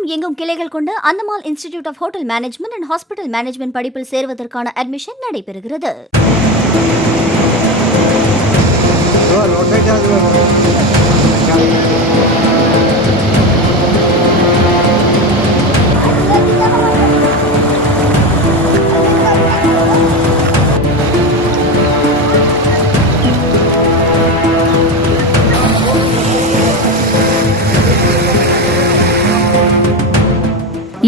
தமிழகம் எங்கும் கிளைகள் கொண்ட அந்தமால் institute of hotel management and hospital management படிப்பில் சேர்வதற்கான அட்மிஷன் நடைபெறுகிறது.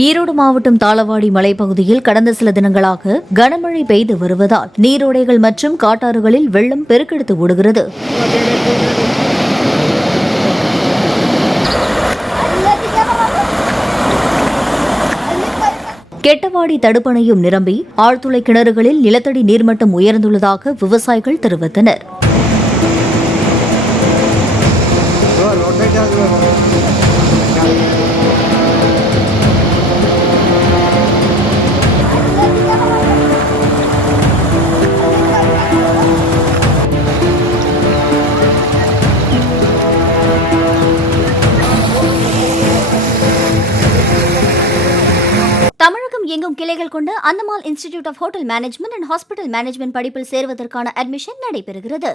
ஈரோடு மாவட்டம் தாளவாடி மலைப்பகுதியில் கடந்த சில தினங்களாக கனமழை பெய்து வருவதால் நீரோடைகள் மற்றும் காட்டாறுகளில் வெள்ளம் பெருக்கெடுத்து ஓடுகிறது. கெட்டவாடி தடுப்பணையும் நிரம்பி ஆழ்துளை கிணறுகளில் நிலத்தடி நீர்மட்டம் உயர்ந்துள்ளதாக விவசாயிகள் தெரிவித்தனர். தமிழகம் எங்கும் கிளைகள் கொண்ட அந்தமால் institute of hotel management and hospital management படிப்பில் சேர்வதற்கான அட்மிஷன் நடைபெறுகிறது.